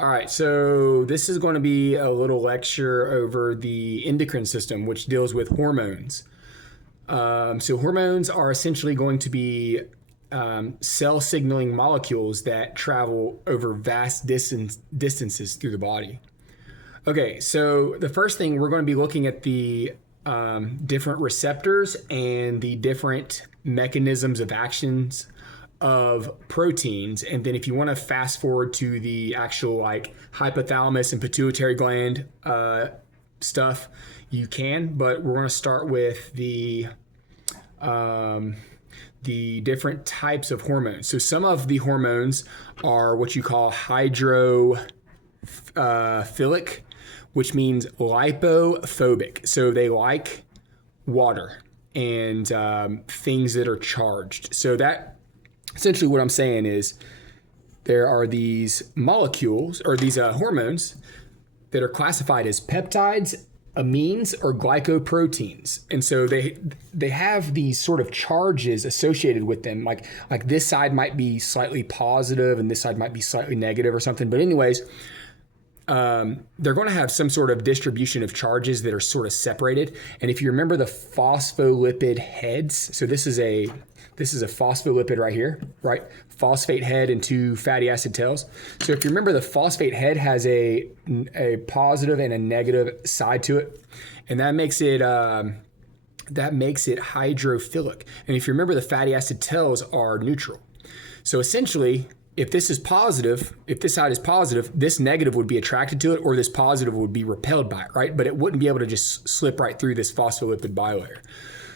All right, so this is going to be a little lecture over the endocrine system, which deals with hormones. So hormones are essentially going to be cell signaling molecules that travel over vast distances through the body. Okay, so the first thing we're going to be looking at the different receptors and the different mechanisms of actions of proteins. And then if you want to fast forward to the actual like hypothalamus and pituitary gland stuff, you can, but we're going to start with the different types of hormones. So some of the hormones are what you call hydrophilic, which means lipophobic. So they like water and things that are charged. So that essentially what I'm saying is there are these molecules or these hormones that are classified as peptides, amines, or glycoproteins. And so they have these sort of charges associated with them. Like this side might be slightly positive and this side might be slightly negative or something. But anyways, they're going to have some sort of distribution of charges that are sort of separated. And if you remember the phospholipid heads, so this is a phospholipid right here, right? Phosphate head and two fatty acid tails. So if you remember, the phosphate head has a positive and a negative side to it, and that makes it hydrophilic. And if you remember, the fatty acid tails are neutral. So essentially, if this is positive, if this side is positive, this negative would be attracted to it, or this positive would be repelled by it, right? But it wouldn't be able to just slip right through this phospholipid bilayer.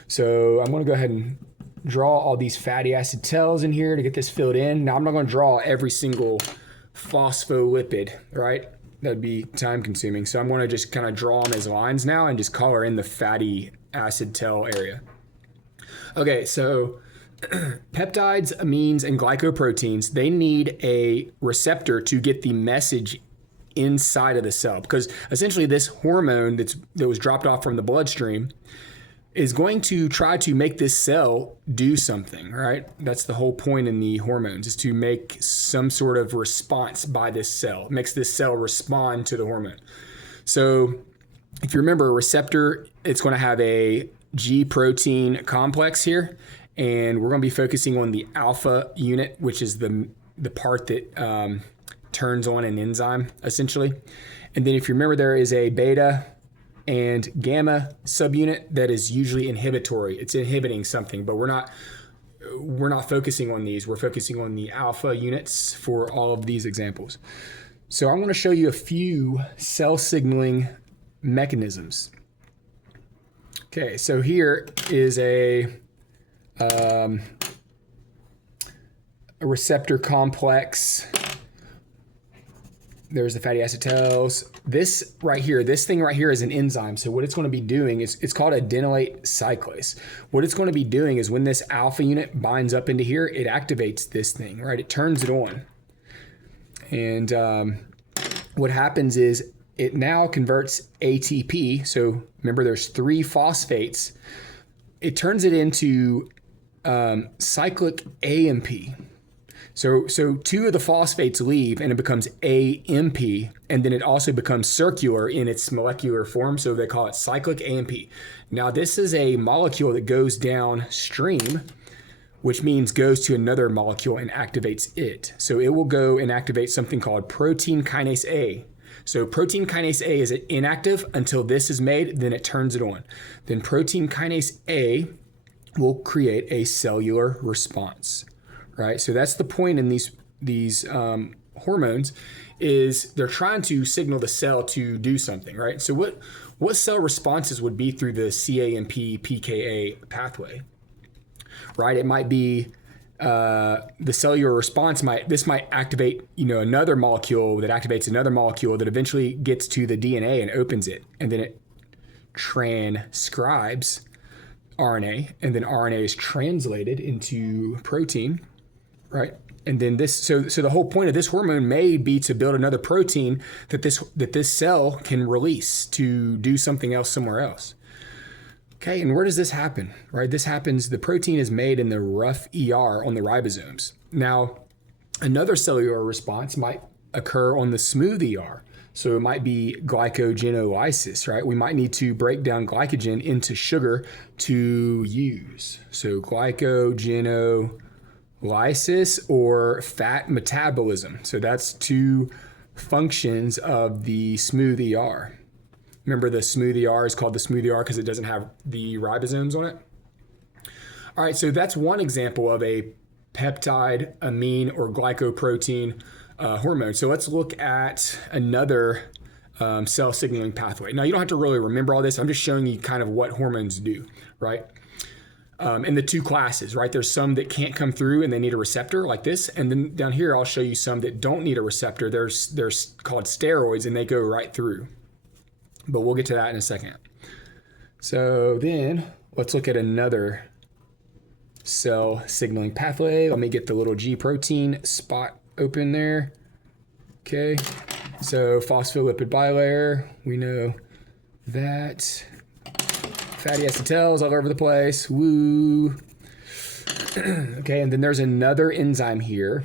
So I'm going to go ahead and draw all these fatty acid tails in here to get this filled in. Now I'm not going to draw every single phospholipid, right? That'd be time consuming. So I'm going to just kind of draw them as lines now and just color in the fatty acid tail area. Okay, so peptides, amines, and glycoproteins, they need a receptor to get the message inside of the cell, because essentially this hormone that was dropped off from the bloodstream is going to try to make this cell do something, right? That's the whole point in the hormones, is to make some sort of response by this cell. It makes this cell respond to the hormone. So if you remember, a receptor, it's going to have a G protein complex here, and we're going to be focusing on the alpha unit, which is the part that turns on an enzyme, essentially. And then if you remember, there is a beta and gamma subunit that is usually inhibitory. It's inhibiting something, but we're not focusing on these. We're focusing on the alpha units for all of these examples. So I'm going to show you a few cell signaling mechanisms. Okay, so here is a receptor complex. There's the fatty acid tails. This thing right here is an enzyme. So what it's going to be doing is, it's called adenylate cyclase. What it's going to be doing is when this alpha unit binds up into here, it activates this thing, right? It turns it on. And what happens is it now converts ATP. So remember, there's 3 phosphates. It turns it into cyclic AMP. So 2 of the phosphates leave and it becomes AMP, and then it also becomes circular in its molecular form, so they call it cyclic AMP. Now this is a molecule that goes downstream, which means goes to another molecule and activates it. So it will go and activate something called protein kinase A. So protein kinase A is inactive until this is made, then it turns it on. Then protein kinase A will create a cellular response. Right, so that's the point in these hormones, is they're trying to signal the cell to do something, right? So what cell responses would be through the CAMP PKA pathway, right? It might be the cellular response might activate another molecule that activates another molecule that eventually gets to the DNA and opens it, and then it transcribes RNA, and then RNA is translated into protein. Right, and then so the whole point of this hormone may be to build another protein that this cell can release to do something else somewhere else. Okay, and where does this happen? Right, the protein is made in the rough ER on the ribosomes. Now, another cellular response might occur on the smooth ER. So it might be glycogenolysis, right? We might need to break down glycogen into sugar to use. So glycogenolysis or fat metabolism. So that's two functions of the smooth ER. Remember, the smooth ER is called the smooth ER because it doesn't have the ribosomes on it. All right, so that's one example of a peptide, amine, or glycoprotein hormone. So let's look at another cell signaling pathway. Now, you don't have to really remember all this. I'm just showing you kind of what hormones do, right? And the two classes, right? There's some that can't come through and they need a receptor like this. And then down here, I'll show you some that don't need a receptor. They're called steroids and they go right through. But we'll get to that in a second. So then let's look at another cell signaling pathway. Let me get the little G protein spot open there. Okay, so phospholipid bilayer, we know that. Fatty acetals all over the place. Woo. Okay, and then there's another enzyme here.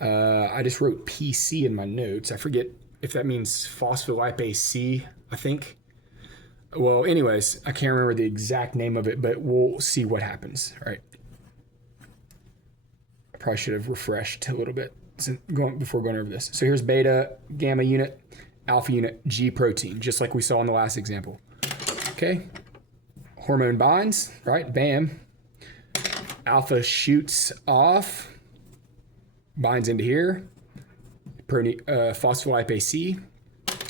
I just wrote PC in my notes. I forget if that means phospholipase C, I think. Well, anyways, I can't remember the exact name of it, but we'll see what happens, right? I probably should have refreshed a little bit before going over this. So here's beta, gamma unit, alpha unit, G protein, just like we saw in the last example. Okay, hormone binds, right? Bam. Alpha shoots off, binds into here, phospholipase C.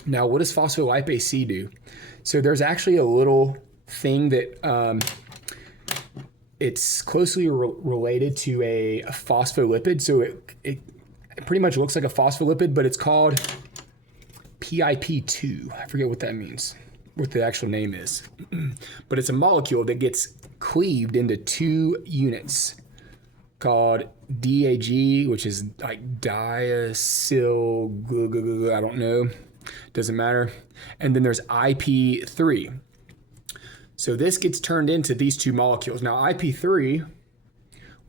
Now, what does phospholipase C do? So there's actually a little thing that it's closely related to a phospholipid. So it pretty much looks like a phospholipid, but it's called PIP2. I forget what that means, what the actual name is. But it's a molecule that gets cleaved into two units called DAG, which is like diacyl, I don't know, doesn't matter. And then there's IP3. So this gets turned into these two molecules. Now IP3,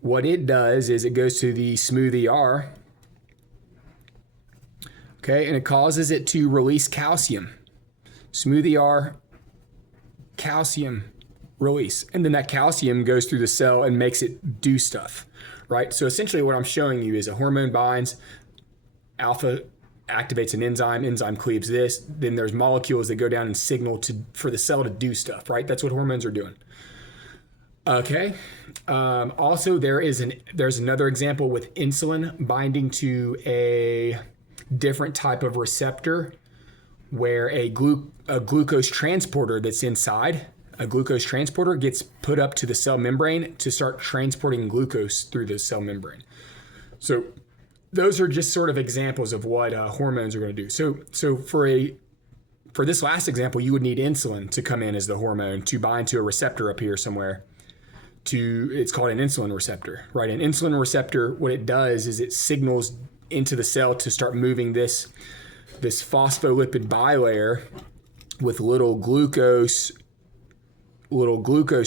what it does is it goes to the smooth ER, okay, and it causes it to release calcium. Smooth ER, calcium release. And then that calcium goes through the cell and makes it do stuff, right? So essentially what I'm showing you is a hormone binds, alpha activates an enzyme cleaves this, then there's molecules that go down and signal for the cell to do stuff, right? That's what hormones are doing. Okay. Also, there's another example with insulin binding to a different type of receptor where a glucose transporter that's inside, a glucose transporter gets put up to the cell membrane to start transporting glucose through the cell membrane. So those are just sort of examples of what hormones are going to do. So for this last example, you would need insulin to come in as the hormone to bind to a receptor up here somewhere. It's called an insulin receptor, right? An insulin receptor, what it does is it signals into the cell to start moving this phospholipid bilayer with little glucose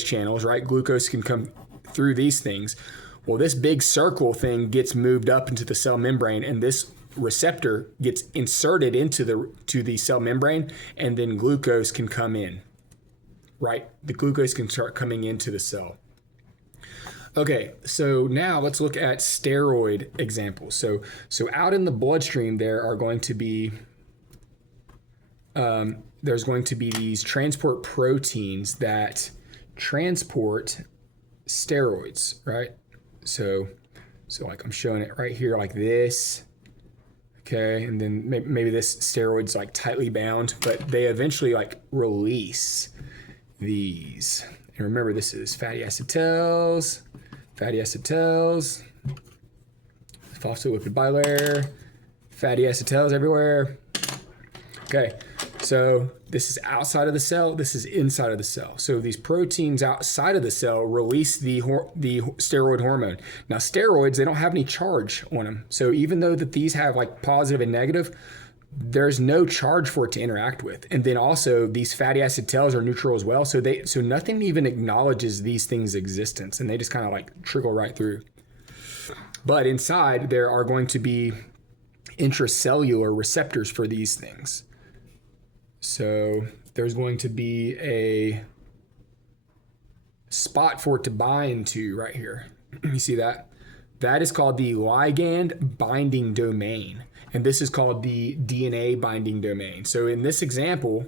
channels, right? Glucose can come through these things. Well, this big circle thing gets moved up into the cell membrane, and this receptor gets inserted into the cell membrane, and then glucose can come in, right? The glucose can start coming into the cell. Okay, so now let's look at steroid examples. So out in the bloodstream, there's going to be these transport proteins that transport steroids, right? So like I'm showing it right here like this, okay? And then maybe this steroid's like tightly bound, but they eventually like release these. And remember, this is fatty acetals, phospholipid bilayer, fatty acetals everywhere. Okay, so this is outside of the cell, this is inside of the cell. So these proteins outside of the cell release the steroid hormone. Now steroids, they don't have any charge on them. So even though that these have like positive and negative, there's no charge for it to interact with. And then also these fatty acetals are neutral as well. So nothing even acknowledges these things' existence, and they just kind of like trickle right through. But inside there are going to be intracellular receptors for these things. So there's going to be a spot for it to bind to right here. You see that? That is called the ligand binding domain. And this is called the DNA binding domain. So in this example,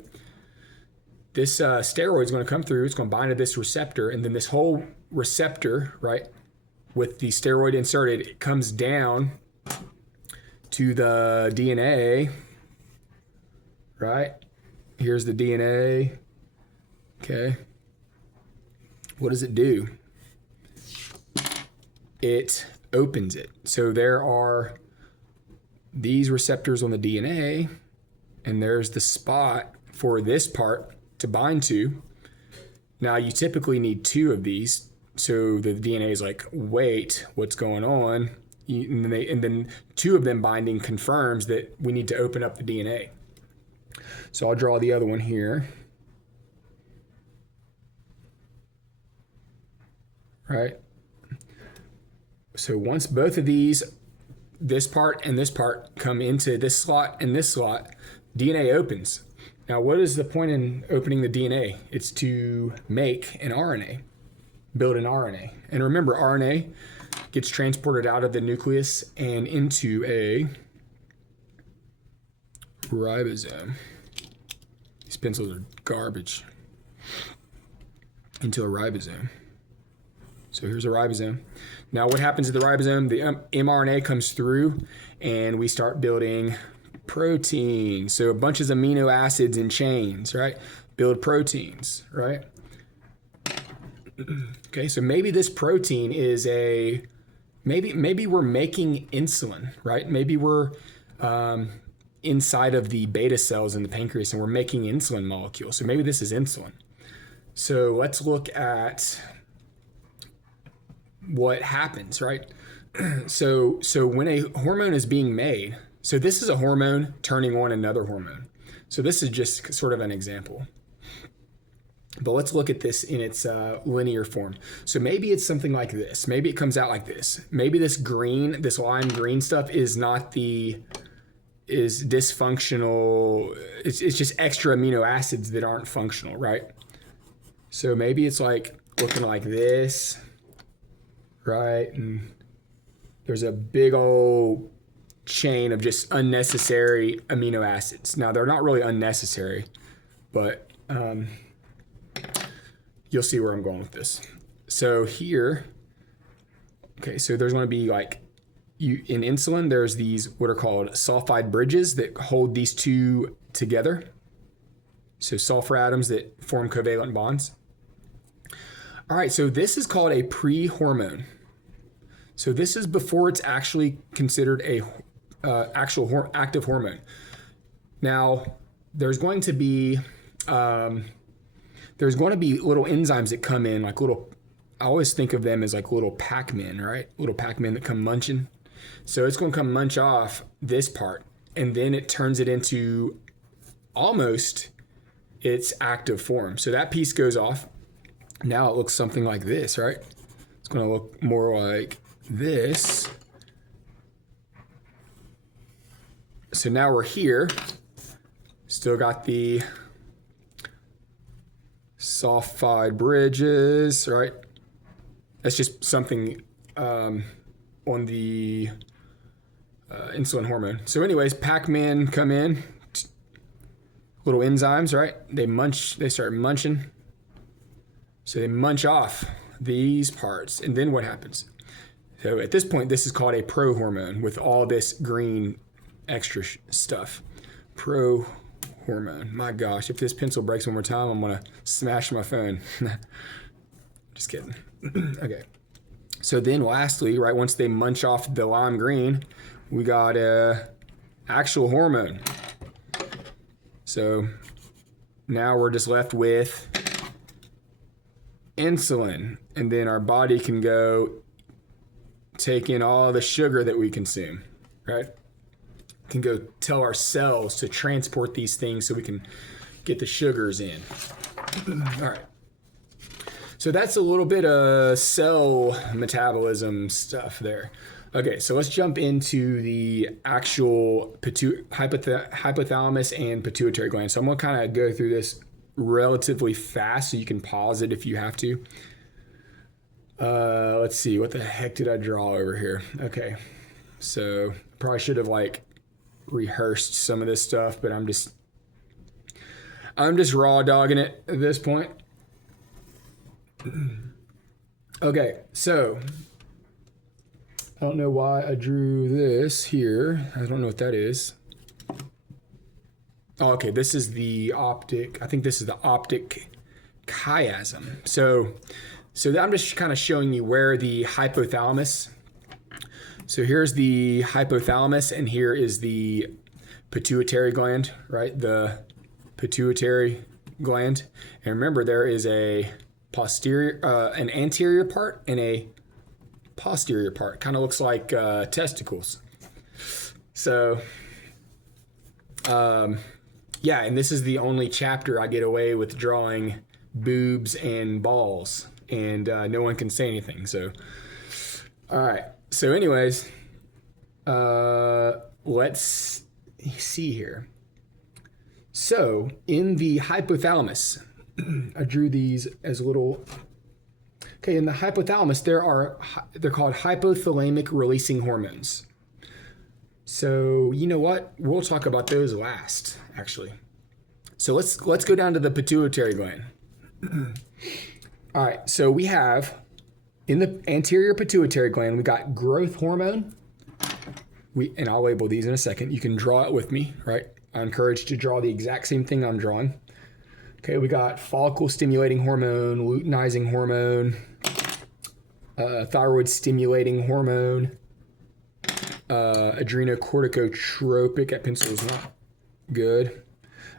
this steroid is going to come through, it's going to bind to this receptor, and then this whole receptor, right, with the steroid inserted, it comes down to the DNA, right? Here's the DNA. Okay. What does it do? It opens it. So there are these receptors on the DNA, and there's the spot for this part to bind to. Now you typically need 2 of these. So the DNA is like, wait, what's going on? And then 2 of them binding confirms that we need to open up the DNA. So I'll draw the other one here. Right? So once both of these, this part and this part, come into this slot and this slot, DNA opens. Now, what is the point in opening the DNA? It's to make an RNA, build an RNA. And remember, RNA gets transported out of the nucleus and into a ribosome. These pencils are garbage. Into a ribosome. So here's a ribosome. Now what happens at the ribosome? The mRNA comes through and we start building protein. So bunches of amino acids in chains, right? Build proteins, right? Okay, so maybe this protein is maybe we're making insulin, right? Maybe we're inside of the beta cells in the pancreas and we're making insulin molecules. So maybe this is insulin. So let's look at what happens, right? So when a hormone is being made, so this is a hormone turning on another hormone. So this is just sort of an example. But let's look at this in its linear form. So maybe it's something like this. Maybe it comes out like this. Maybe this green, this lime green stuff is dysfunctional. It's just extra amino acids that aren't functional, right? So maybe it's like looking like this. Right, and there's a big old chain of just unnecessary amino acids. Now, they're not really unnecessary, but you'll see where I'm going with this. So here, okay, so there's going to be like, in insulin, there's these what are called sulfide bridges that hold these two together. So sulfur atoms that form covalent bonds. All right, so this is called a pre-hormone. So this is before it's actually considered a actual active hormone. Now, there's going to be little enzymes that come in, like little. I always think of them as like little Pac-Men, right? Little Pac-Men that come munching. So it's going to come munch off this part, and then it turns it into almost its active form. So that piece goes off. Now it looks something like this, right? It's going to look more like this. So now we're here. Still got the sulfide bridges, right? That's just something on the insulin hormone. So anyways, Pac-Man come in, little enzymes, right? They start munching. So they munch off these parts. And then what happens? So at this point, this is called a prohormone with all this green extra stuff. Prohormone. My gosh, if this pencil breaks one more time, I'm going to smash my phone. Just kidding. Okay. So then lastly, right, once they munch off the lime green, we got a actual hormone. So now we're just left with insulin, and then our body can go take in all the sugar that we consume, right? Can go tell our cells to transport these things so we can get the sugars in. All right. So that's a little bit of cell metabolism stuff there. Okay, so let's jump into the actual hypothalamus and pituitary gland. So I'm going to kind of go through this relatively fast so you can pause it if you have to. Let's see, what the heck did I draw over here? Okay, so probably should have like rehearsed some of this stuff, but I'm just raw dogging it at this point. Okay, so I don't know why I drew this here. I don't know what that is. Oh, okay, this is the optic. I think this is the optic chiasm. So I'm just kind of showing you where the hypothalamus. So here's the hypothalamus, and here is the pituitary gland, right? The pituitary gland. And remember, there is a posterior, an anterior part and a posterior part. Kind of looks like testicles. So, yeah, and this is the only chapter I get away with drawing boobs and balls, and no one can say anything. So, all right. So, anyways, let's see here. So, in the hypothalamus, I drew these as little. Okay, in the hypothalamus, they're called hypothalamic releasing hormones. So you know what? We'll talk about those last, actually. So let's go down to the pituitary gland. All right, so we have in the anterior pituitary gland, we got growth hormone. And I'll label these in a second. You can draw it with me, right? I encourage you to draw the exact same thing I'm drawing. Okay, we got follicle stimulating hormone, luteinizing hormone, thyroid stimulating hormone, adrenocorticotropic. That pencil is not good.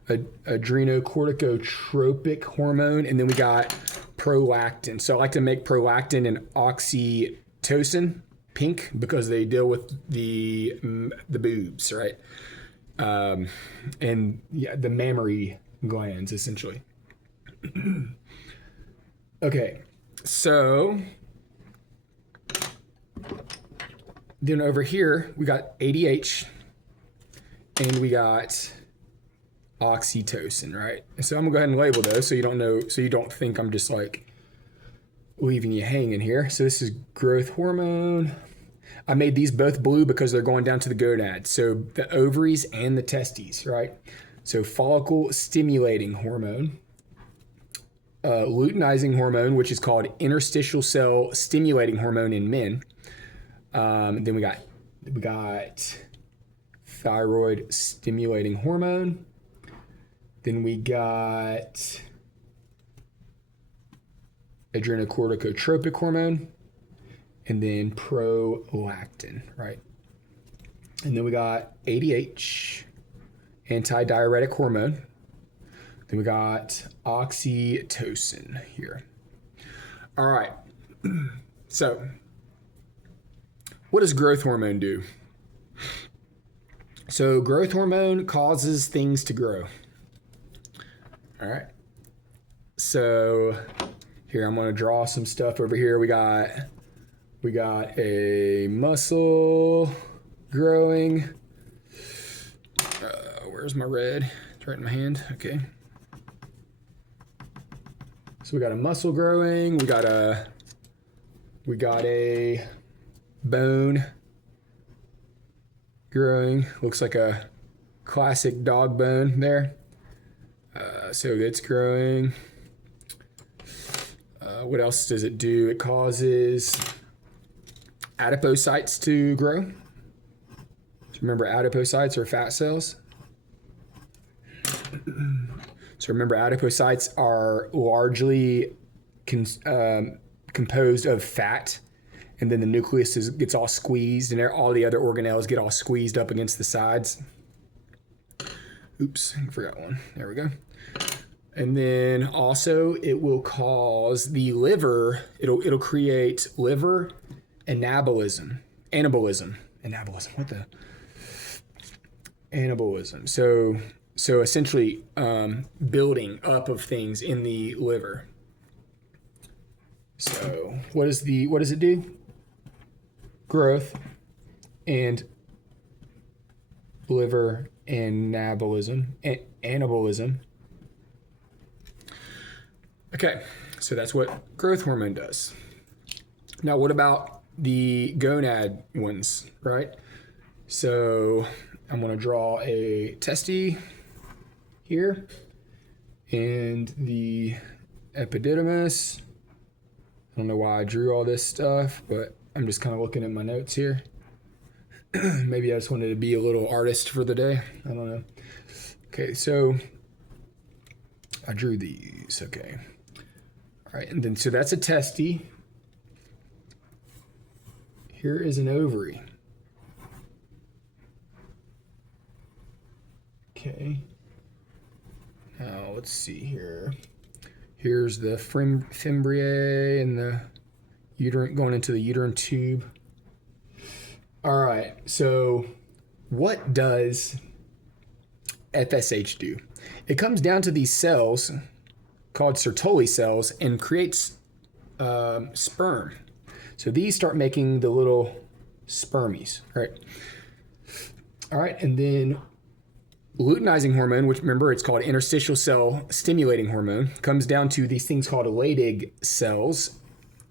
Adrenocorticotropic hormone, and then we got prolactin. So I like to make prolactin and oxytocin pink because they deal with the boobs, right? And yeah, the mammary glands, essentially. Okay, so then over here we got ADH and we got oxytocin, right? So I'm gonna go ahead and label those so you don't think I'm just like leaving you hanging here. So this is growth hormone. I made these both blue because they're going down to the gonads, so the ovaries and the testes, right? So follicle stimulating hormone, luteinizing hormone, which is called interstitial cell stimulating hormone in men. Then we got thyroid stimulating hormone. Then we got adrenocorticotropic hormone, and then prolactin, right? And then we got ADH, antidiuretic hormone. Then we got oxytocin here. All right. So, what does growth hormone do? So, growth hormone causes things to grow. All right. So, here I'm going to draw some stuff over here. We got a muscle growing. Where's my red? It's right in my hand. Okay. So we got a muscle growing. We got a bone growing. Looks like a classic dog bone there. So it's growing. What else does it do? It causes adipocytes to grow. So remember, adipocytes are fat cells. So remember, adipocytes are largely composed of fat, and then the nucleus gets all squeezed, and all the other organelles get all squeezed up against the sides. Oops, I forgot one. There we go. And then also it will cause the liver, it'll create liver anabolism. What the? Anabolism. So essentially building up of things in the liver. So what does it do? Growth. and liver anabolism. Okay, so that's what growth hormone does. Now, what about the gonad ones, right? So I'm going to draw a testy here and the epididymis. I don't know why I drew all this stuff, but I'm just kind of looking at my notes here. Maybe I just wanted to be a little artist for the day. I don't know. Okay, so I drew these. Okay. All right, and then so that's a testy. Here is an ovary. Okay. Now let's see here. Here's the fimbriae and the uterine going into the uterine tube. All right, so what does FSH do? It comes down to these cells called Sertoli cells and creates sperm. So these start making the little spermies, right? All right, and then luteinizing hormone, which remember it's called interstitial cell stimulating hormone, comes down to these things called Leydig cells.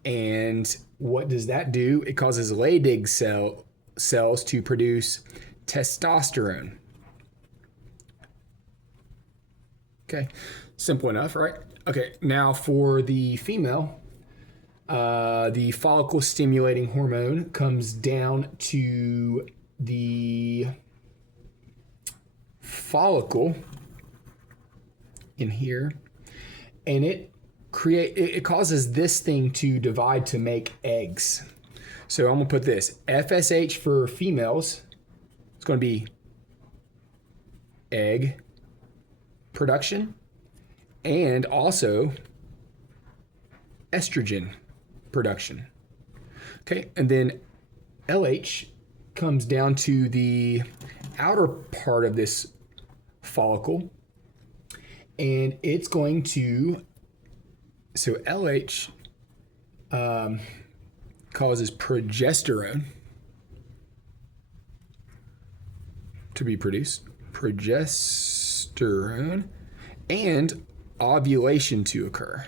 And what does that do? It causes Leydig cells to produce testosterone. Okay, simple enough, right? Okay, now for the female, the follicle stimulating hormone comes down to the follicle in here, and it causes this thing to divide to make eggs. So I'm gonna put this FSH for females. It's gonna be egg production and also estrogen production. Okay, and then LH comes down to the outer part of this follicle, and it's going to, so LH causes progesterone to be produced, progesterone, and ovulation to occur.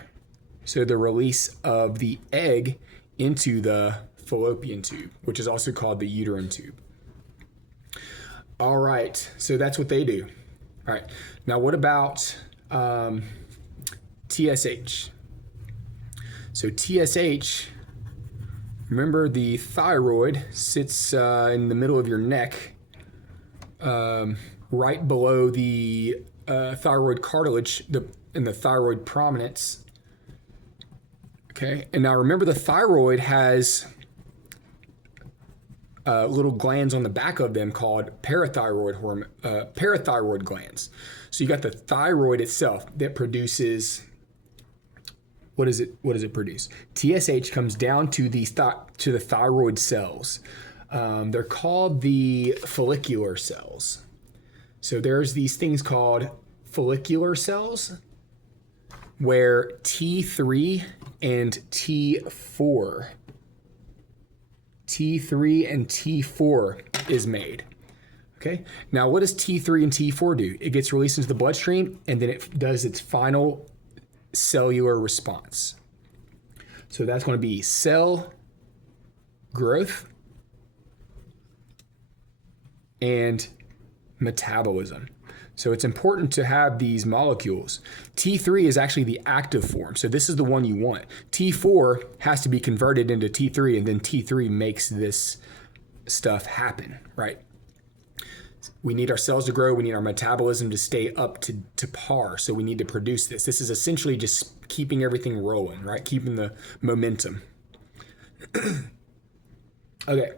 So the release of the egg into the fallopian tube, which is also called the uterine tube. All right, so that's what they do. All right, now what about TSH? So TSH, remember the thyroid sits in the middle of your neck, right below the thyroid cartilage in the thyroid prominence. Okay, and now remember the thyroid has little glands on the back of them called parathyroid glands. So you got the thyroid itself that produces, what does it produce? TSH comes down to the thyroid cells. They're called the follicular cells. So there's these things called follicular cells where T3 and T4 and T4 is made. Okay, now what does T3 and T4 do? It gets released into the bloodstream and then it does its final cellular response. So that's going to be cell growth and metabolism. So it's important to have these molecules. T3 is actually the active form. So this is the one you want. T4 has to be converted into T3, and then T3 makes this stuff happen, right? We need our cells to grow. We need our metabolism to stay up to par. So we need to produce this. This is essentially just keeping everything rolling, right? Keeping the momentum. Okay.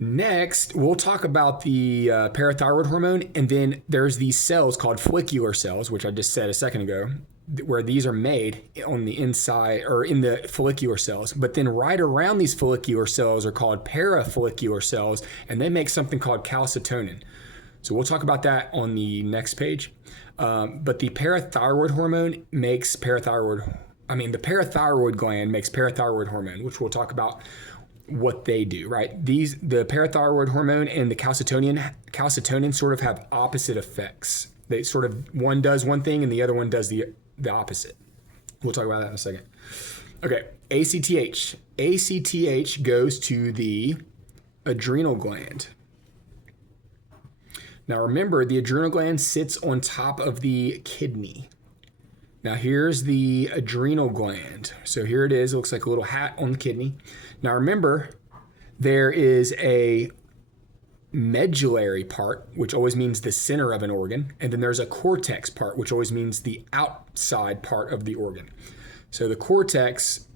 Next, we'll talk about the parathyroid hormone, and then there's these cells called follicular cells, which I just said a second ago, where these are made on the inside or in the follicular cells. But then right around these follicular cells are called parafollicular cells, and they make something called calcitonin. So we'll talk about that on the next page. But the parathyroid hormone makes the parathyroid gland makes parathyroid hormone, which we'll talk about what they do, right? The parathyroid hormone and the calcitonin sort of have opposite effects. They sort of, one does one thing and the other one does the opposite. We'll talk about that in a second. Okay, ACTH. ACTH goes to the adrenal gland. Now remember, the adrenal gland sits on top of the kidney. Now here's the adrenal gland. So here it is. It looks like a little hat on the kidney. Now remember, there is a medullary part, which always means the center of an organ. And then there's a cortex part, which always means the outside part of the organ. So the cortex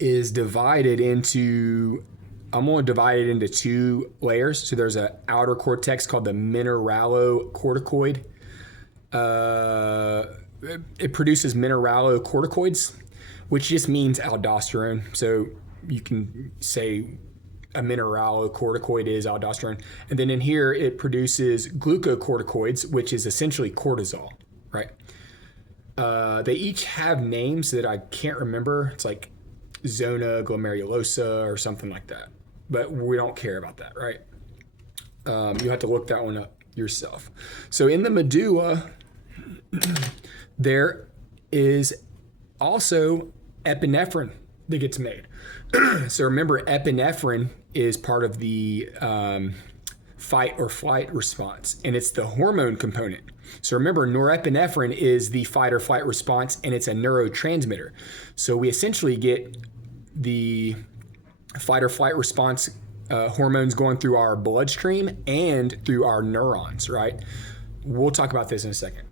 is divided into, I'm going to divide it into two layers. So there's an outer cortex called the mineralocorticoid. It produces mineralocorticoids, which just means aldosterone. So you can say a mineralocorticoid is aldosterone. And then in here, it produces glucocorticoids, which is essentially cortisol, right? They each have names that I can't remember. It's like zona glomerulosa or something like that. But we don't care about that, right? You have to look that one up yourself. So in the medulla, there is also epinephrine that gets made. So remember, epinephrine is part of the fight or flight response, and it's the hormone component. So remember, norepinephrine is the fight or flight response, and it's a neurotransmitter. So we essentially get the fight or flight response hormones going through our bloodstream and through our neurons, right? We'll talk about this in a second.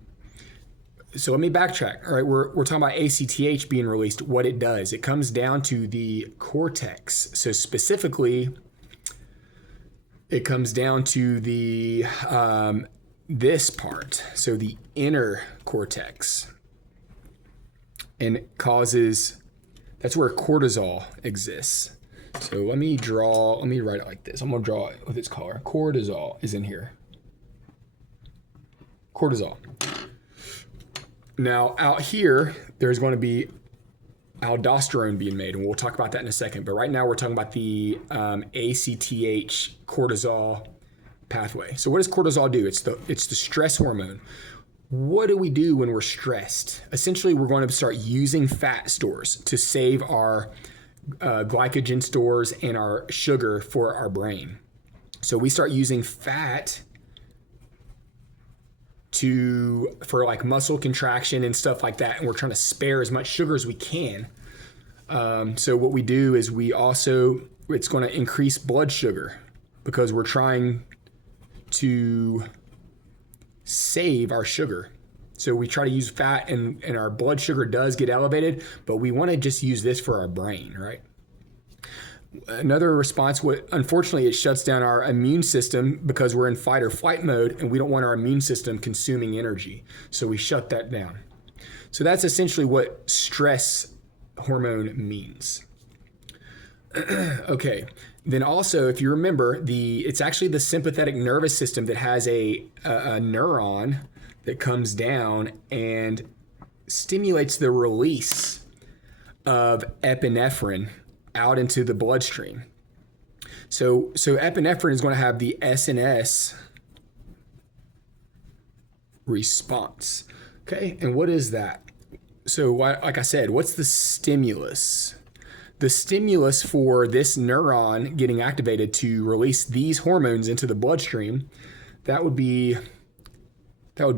So let me backtrack. All right, we're talking about ACTH being released, what it does. It comes down to the cortex. So specifically, it comes down to the this part, so the inner cortex. And it causes, that's where cortisol exists. So let me write it like this. I'm going to draw it with its color. Cortisol is in here. Cortisol. Now, out here, there's going to be aldosterone being made, and we'll talk about that in a second. But right now, we're talking about the ACTH cortisol pathway. So what does cortisol do? It's the stress hormone. What do we do when we're stressed? Essentially, we're going to start using fat stores to save our glycogen stores and our sugar for our brain. So we start using fat for like muscle contraction and stuff like that, and we're trying to spare as much sugar as we can. So what we do is it's going to increase blood sugar because we're trying to save our sugar. So we try to use fat, and our blood sugar does get elevated, but we want to just use this for our brain, right? Another response, unfortunately, it shuts down our immune system because we're in fight or flight mode, and we don't want our immune system consuming energy. So we shut that down. So that's essentially what stress hormone means. Okay. Then also, if you remember, it's actually the sympathetic nervous system that has a neuron that comes down and stimulates the release of epinephrine out into the bloodstream. So epinephrine is going to have the SNS response. Okay, and what is that? So like I said, what's the stimulus? The stimulus for this neuron getting activated to release these hormones into the bloodstream, that would be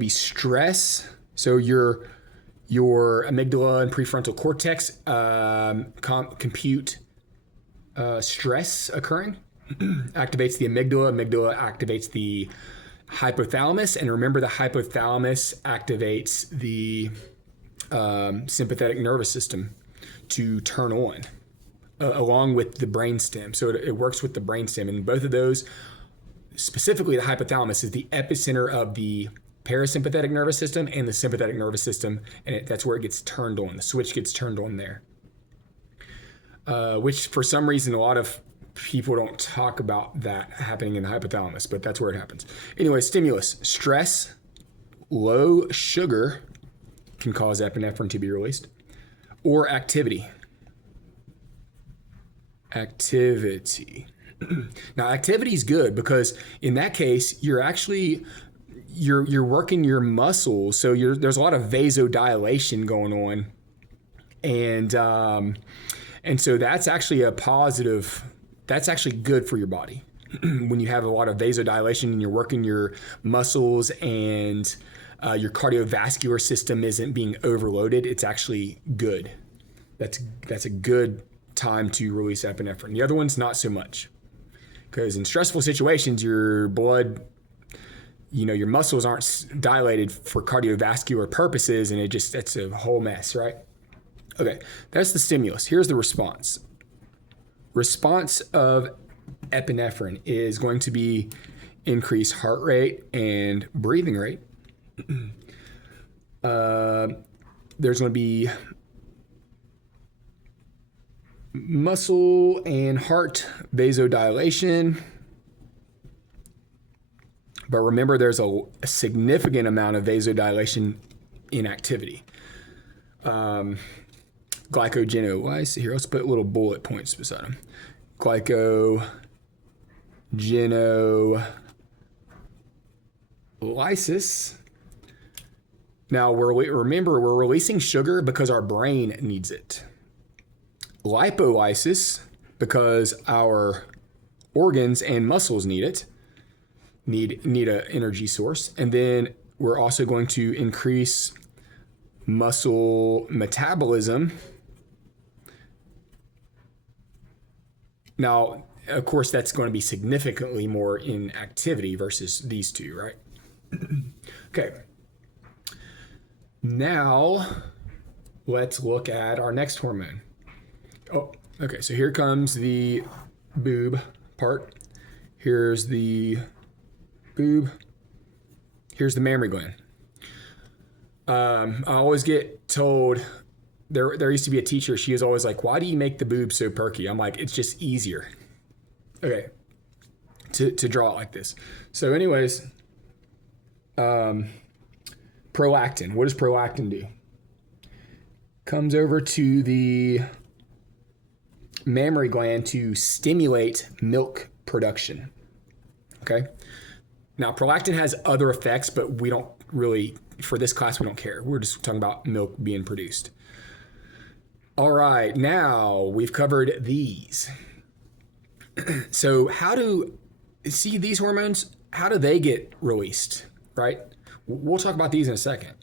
stress. So your amygdala and prefrontal cortex compute stress occurring, activates the amygdala. Amygdala activates the hypothalamus, and remember, the hypothalamus activates the sympathetic nervous system to turn on, along with the brainstem. So it works with the brainstem, and both of those, specifically the hypothalamus, is the epicenter of the parasympathetic nervous system and the sympathetic nervous system, and that's where it gets turned on. The switch gets turned on there, which for some reason a lot of people don't talk about that happening in the hypothalamus, but that's where it happens. Anyway, stimulus, stress, low sugar can cause epinephrine to be released, or activity. activity. Now, activity is good because in that case, you're actually you're working your muscles, so there's a lot of vasodilation going on, and so that's actually a positive. That's actually good for your body when you have a lot of vasodilation and you're working your muscles and your cardiovascular system isn't being overloaded. It's actually good. That's a good time to release epinephrine. The other one's not so much, because in stressful situations, your blood, your muscles aren't dilated for cardiovascular purposes, and that's a whole mess, right? Okay, that's the stimulus. Here's the response. Response of epinephrine is going to be increased heart rate and breathing rate. There's going to be muscle and heart vasodilation. But remember, there's a significant amount of vasodilation in activity. Glycogenolysis. Here, let's put little bullet points beside them. Glycogenolysis. Now, remember, we're releasing sugar because our brain needs it. Lipolysis, because our organs and muscles need it, need an energy source. And then we're also going to increase muscle metabolism. Now, of course, that's going to be significantly more in activity versus these two, right? Okay. Now, let's look at our next hormone. Oh, okay. So here comes the boob part. Here's the boob. Here's the mammary gland. I always get told, there used to be a teacher, she was always like, why do you make the boob so perky? I'm like, it's just easier. Okay. To draw it like this. So anyways, prolactin. What does prolactin do? Comes over to the mammary gland to stimulate milk production. Okay. Now, prolactin has other effects, but we don't really, for this class, we don't care. We're just talking about milk being produced. All right. Now we've covered these. So these hormones, how do they get released, right? We'll talk about these in a second.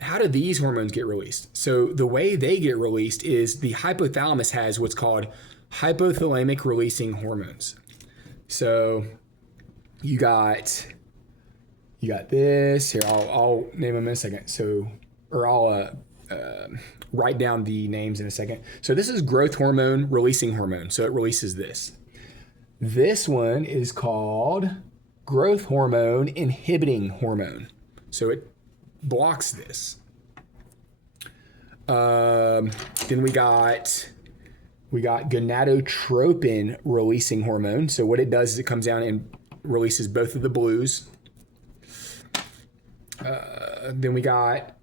How do these hormones get released? So the way they get released is the hypothalamus has what's called hypothalamic releasing hormones. So you got this here. I'll name them in a second. I'll write down the names in a second. So this is growth hormone releasing hormone. So it releases this. This one is called growth hormone inhibiting hormone. So it blocks this. Then we got gonadotropin releasing hormone. So what it does is it comes down and releases both of the blues. Then we got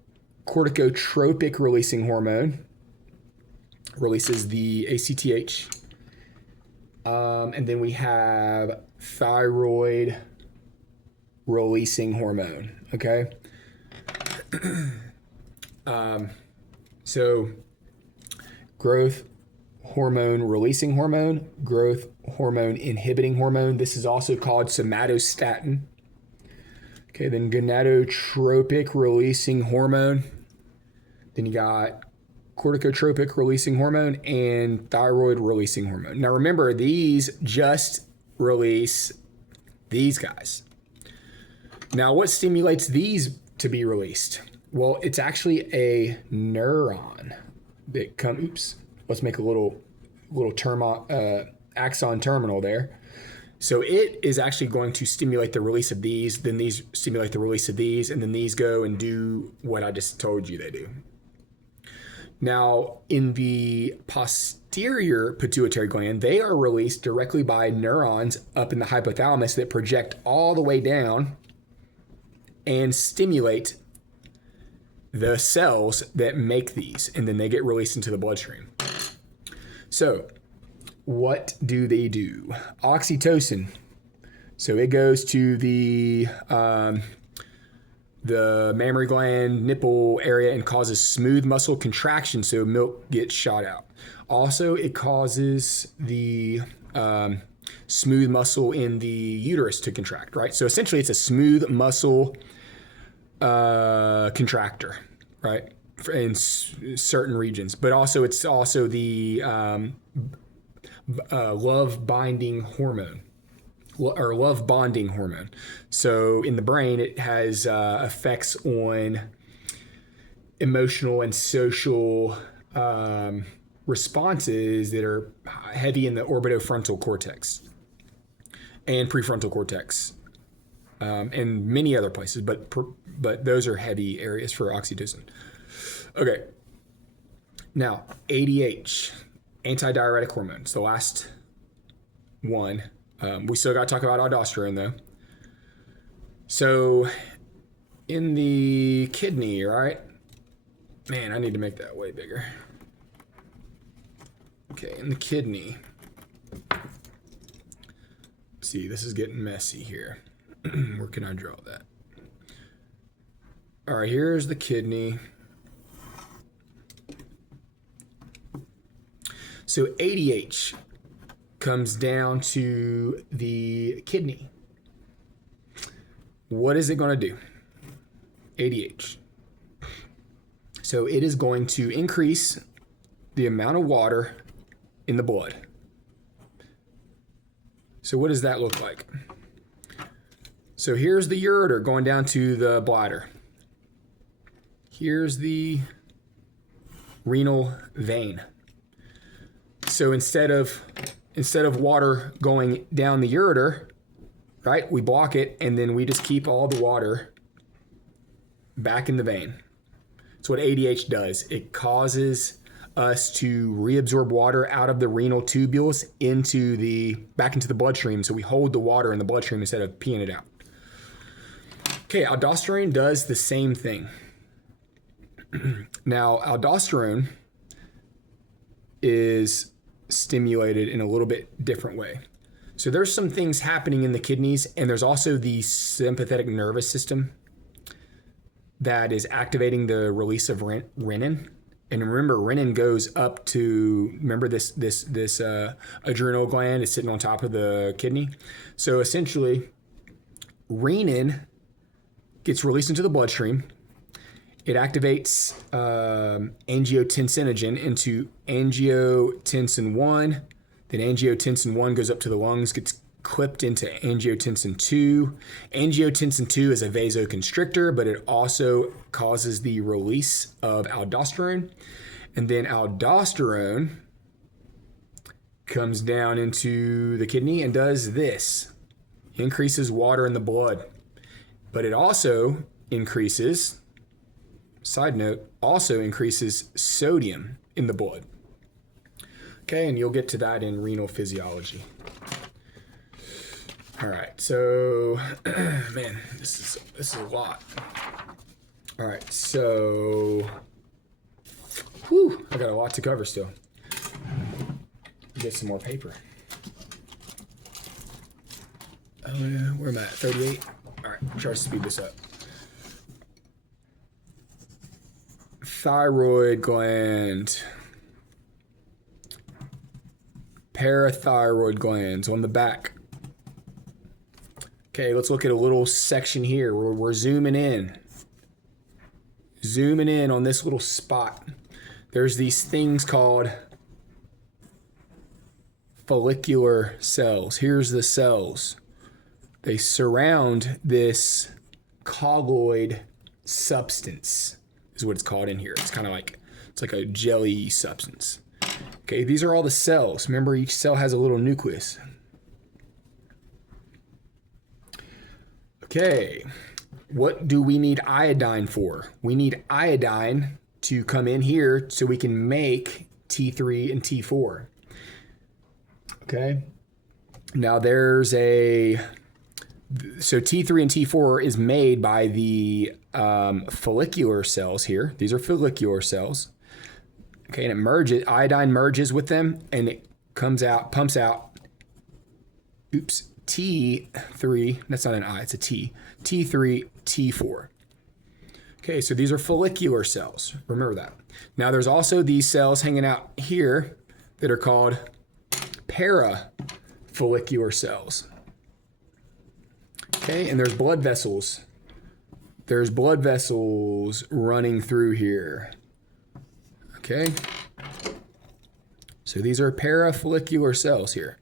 corticotropic releasing hormone, releases the ACTH. And then we have thyroid releasing hormone. Okay. So growth hormone releasing hormone, growth hormone inhibiting hormone. This is also called somatostatin. Okay, then gonadotropic releasing hormone. Then you got corticotropic releasing hormone and thyroid releasing hormone. Now remember, these just release these guys. Now what stimulates these to be released? Well, it's actually a neuron that let's make a little axon terminal there. So it is actually going to stimulate the release of these, then these stimulate the release of these, and then these go and do what I just told you they do. Now, in the posterior pituitary gland, they are released directly by neurons up in the hypothalamus that project all the way down and stimulate the cells that make these, and then they get released into the bloodstream. So what do they do? Oxytocin. So it goes to the mammary gland, nipple area, and causes smooth muscle contraction, so milk gets shot out. Also, it causes the smooth muscle in the uterus to contract, right? So essentially, it's a smooth muscle contractor, right, in certain regions. But also, it's also the love binding hormone. Or love bonding hormone. So in the brain, it has effects on emotional and social responses that are heavy in the orbitofrontal cortex and prefrontal cortex, and many other places. But those are heavy areas for oxytocin. Okay. Now, ADH, antidiuretic hormone. It's the last one. We still got to talk about aldosterone, though. So, in the kidney, right? Man, I need to make that way bigger. Okay, in the kidney. Let's see, this is getting messy here. Where can I draw that? All right, here's the kidney. So, ADH comes down to the kidney. What is it going to do? ADH. So it is going to increase the amount of water in the blood. So what does that look like? So here's the ureter going down to the bladder. Here's the renal vein. So instead of water going down the ureter, right, we block it, and then we just keep all the water back in the vein. That's what ADH does. It causes us to reabsorb water out of the renal tubules back into the bloodstream. So we hold the water in the bloodstream instead of peeing it out. Okay, aldosterone does the same thing. Now, aldosterone is stimulated in a little bit different way. So there's some things happening in the kidneys, and there's also the sympathetic nervous system that is activating the release of renin. And remember, renin goes up to, remember this adrenal gland is sitting on top of the kidney. So essentially, renin gets released into the bloodstream. It activates angiotensinogen into angiotensin 1. Then angiotensin 1 goes up to the lungs, gets clipped into angiotensin 2. Angiotensin 2 is a vasoconstrictor, but it also causes the release of aldosterone. And then aldosterone comes down into the kidney and does this. Increases water in the blood. But it also increases, side note, also increases sodium in the blood. Okay, and you'll get to that in renal physiology. All right, so, man, this is a lot. All right, so, I got a lot to cover still. Get some more paper. Where am I at? 38? All right, try to speed this up. Thyroid gland. Parathyroid glands on the back. Okay, let's look at a little section here where we're zooming in. Zooming in on this little spot. There's these things called follicular cells. Here's the cells. They surround this colloid substance, is what it's called in here. It's kind of like, it's like a jelly substance. Okay, these are all the cells. Remember, each cell has a little nucleus. Okay, what do we need iodine for? We need iodine to come in here so we can make T3 and T4. Okay, now so T3 and T4 is made by the follicular cells here. These are follicular cells. Okay, and iodine merges with them, and pumps out, T3, that's not an I, it's a T, T3, T4. Okay, so these are follicular cells. Remember that. Now there's also these cells hanging out here that are called parafollicular cells. Okay, and there's blood vessels. There's blood vessels running through here. Okay, so these are parafollicular cells here.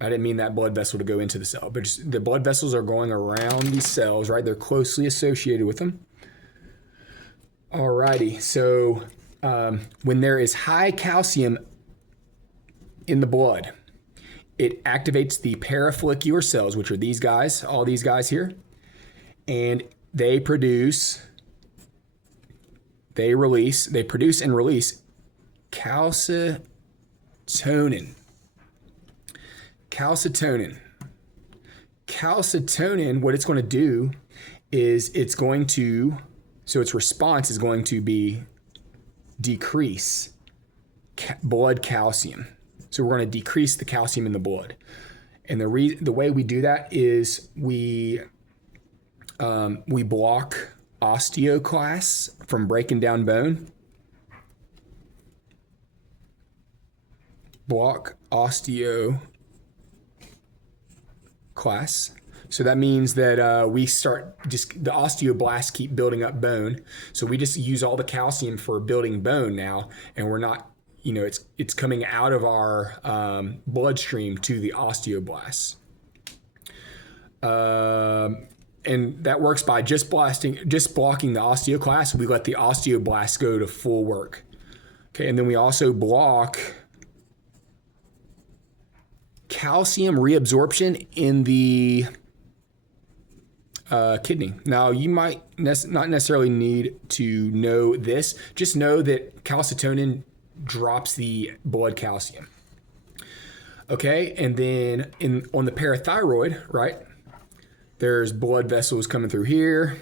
I didn't mean that blood vessel to go into the cell, but just the blood vessels are going around these cells, right? They're closely associated with them. Alrighty, so when there is high calcium in the blood, it activates the parafollicular cells, which are these guys, all these guys here, and they produce and release calcitonin. Calcitonin, what it's going to do is its response is going to be decrease blood calcium. So we're going to decrease the calcium in the blood. And the way we do that is we block osteoclasts from breaking down bone. Block osteoclasts. So that means that the osteoblasts keep building up bone. So we just use all the calcium for building bone now, and we're not, it's coming out of our bloodstream to the osteoblasts. And that works by just blocking the osteoclasts. We let the osteoblasts go to full work. Okay, and then we also block calcium reabsorption in the kidney. Now, you might not necessarily need to know this. Just know that calcitonin drops the blood calcium. Okay, and then on the parathyroid, right, there's blood vessels coming through here.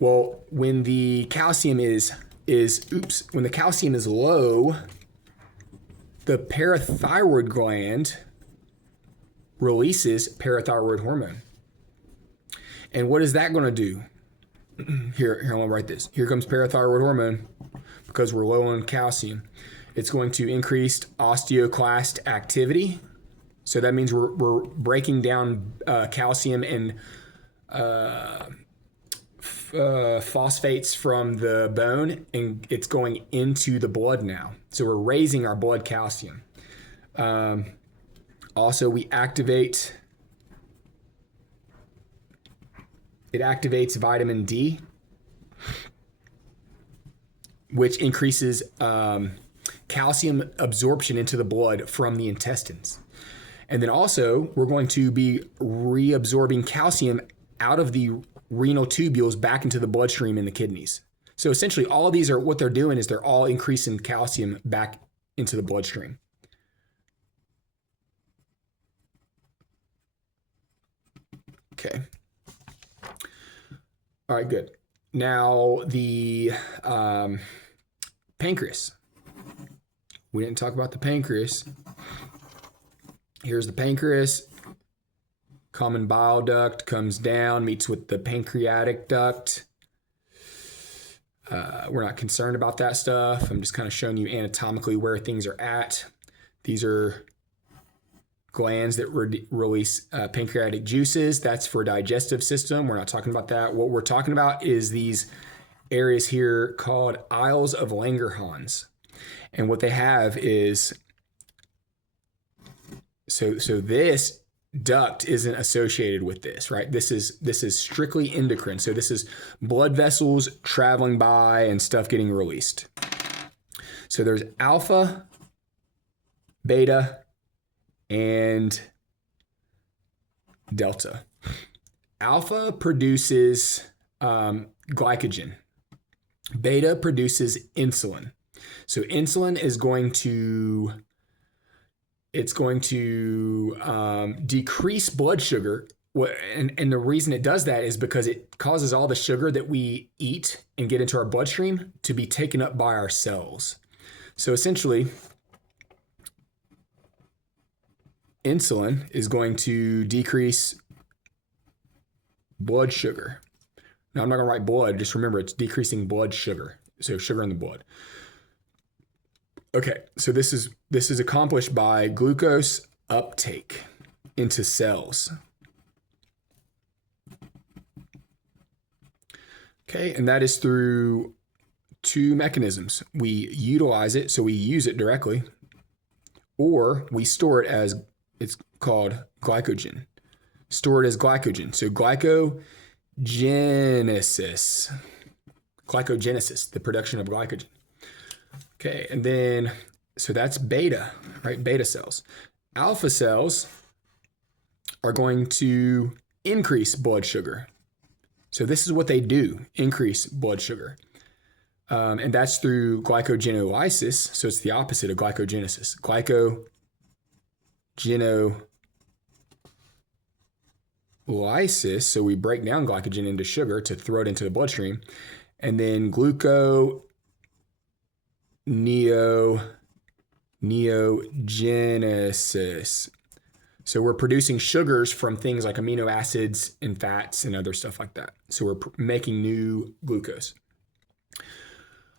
Well, when the calcium is low, the parathyroid gland releases parathyroid hormone. And what is that going to do? Here, I'm going to write this. Here comes parathyroid hormone because we're low on calcium. It's going to increase osteoclast activity. So that means we're breaking down calcium and phosphates from the bone, and it's going into the blood now. So we're raising our blood calcium. Also, it activates vitamin D, which increases calcium absorption into the blood from the intestines. And then also, we're going to be reabsorbing calcium out of the renal tubules back into the bloodstream in the kidneys. So essentially, all of these are what they're doing is they're all increasing calcium back into the bloodstream. Okay. All right, good. Now, the pancreas. We didn't talk about the pancreas. Here's the pancreas. Common bile duct comes down, meets with the pancreatic duct. We're not concerned about that stuff. I'm just kind of showing you anatomically where things are at. These are glands that release pancreatic juices. That's for digestive system. We're not talking about that. What we're talking about is these areas here called aisles of Langerhans. And what they have is, so this duct isn't associated with this, right? This is strictly endocrine. So this is blood vessels traveling by and stuff getting released. So there's alpha, beta, and delta. Alpha produces glycogen. Beta produces insulin. So insulin is going to decrease blood sugar. And the reason it does that is because it causes all the sugar that we eat and get into our bloodstream to be taken up by our cells. So essentially, insulin is going to decrease blood sugar. Now, I'm not going to write blood. Just remember, it's decreasing blood sugar. So sugar in the blood. Okay, so this is accomplished by glucose uptake into cells. Okay, and that is through two mechanisms. We utilize it, so we use it directly, or we store it as, it's called glycogen. Store it as glycogen. So glycogenesis, the production of glycogen. Okay, and then, so that's beta, right? Beta cells. Alpha cells are going to increase blood sugar. So this is what they do, increase blood sugar. And that's through glycogenolysis. So it's the opposite of glycogenesis. Glycogenolysis, so we break down glycogen into sugar to throw it into the bloodstream. And then gluconeogenesis. So we're producing sugars from things like amino acids and fats and other stuff like that. So we're making new glucose.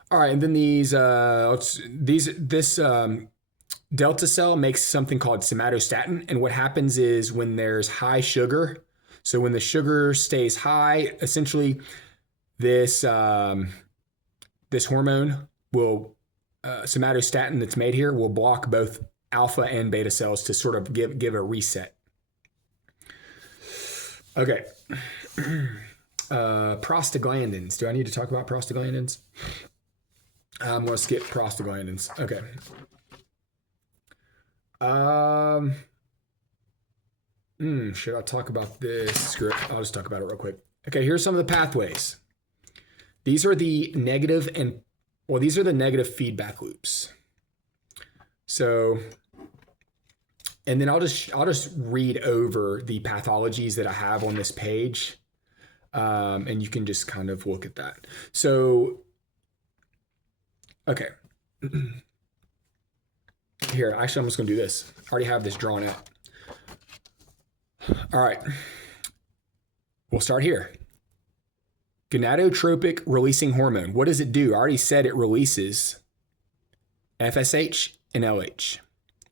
All right, and then this delta cell makes something called somatostatin, and what happens is when there's high sugar, so when the sugar stays high, essentially this hormone will somatostatin that's made here will block both alpha and beta cells to sort of give a reset. Okay. Prostaglandins. Do I need to talk about prostaglandins? I'm going to skip prostaglandins. Okay. Should I talk about this? Screw it. I'll just talk about it real quick. Okay, here's some of the pathways. These are the negative feedback loops. So, and then I'll just read over the pathologies that I have on this page, and you can just kind of look at that. So, okay. Here, actually, I'm just going to do this. I already have this drawn out. All right. We'll start here. Gonadotropic releasing hormone. What does it do? I already said it releases FSH and LH,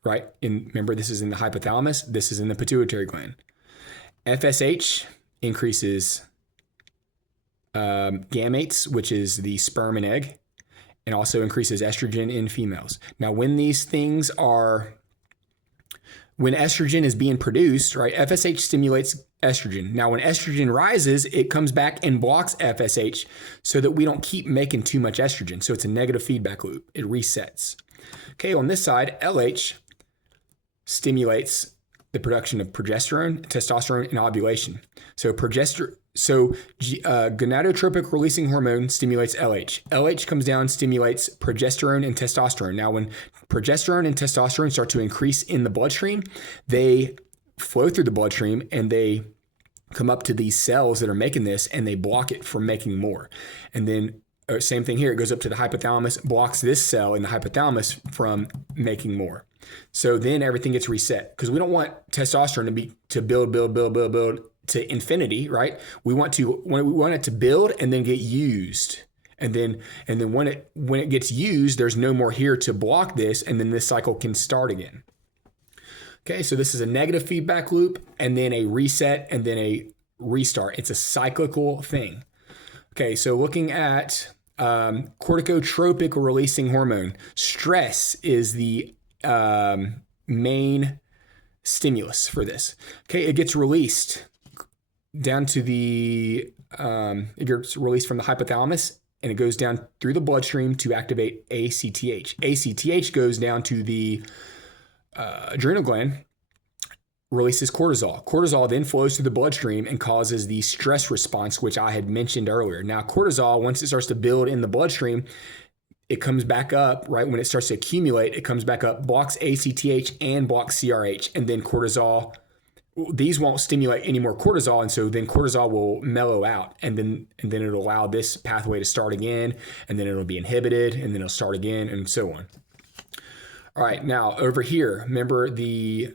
right? And remember, this is in the hypothalamus. This is in the pituitary gland. FSH increases gametes, which is the sperm and egg, and also increases estrogen in females. Now, when estrogen is being produced, right, FSH stimulates estrogen. Now, when estrogen rises, it comes back and blocks FSH so that we don't keep making too much estrogen. So it's a negative feedback loop. It resets. Okay, on this side, LH stimulates the production of progesterone, testosterone, and ovulation. So gonadotropic releasing hormone stimulates LH. LH comes down, stimulates progesterone and testosterone. Now, when progesterone and testosterone start to increase in the bloodstream, they flow through the bloodstream and they come up to these cells that are making this and they block it from making more. And then same thing here, it goes up to the hypothalamus, blocks this cell in the hypothalamus from making more. So then everything gets reset because we don't want testosterone to build to infinity, right? We want it to build and then get used. And then when it gets used, there's no more here to block this, and then this cycle can start again. Okay, so this is a negative feedback loop, and then a reset, and then a restart. It's a cyclical thing. Okay, so looking at corticotropic releasing hormone, stress is the main stimulus for this. Okay, it gets released down to it gets released from the hypothalamus, and it goes down through the bloodstream to activate ACTH. ACTH goes down to the adrenal gland, releases cortisol. Cortisol then flows through the bloodstream and causes the stress response, which I had mentioned earlier. Now, cortisol, once it starts to build in the bloodstream, it comes back up, right? When it starts to accumulate, it comes back up, blocks ACTH and blocks CRH, and then cortisol, these won't stimulate any more cortisol, and so then cortisol will mellow out, and then it'll allow this pathway to start again, and then it'll be inhibited, and then it'll start again, and so on. All right, now over here, remember the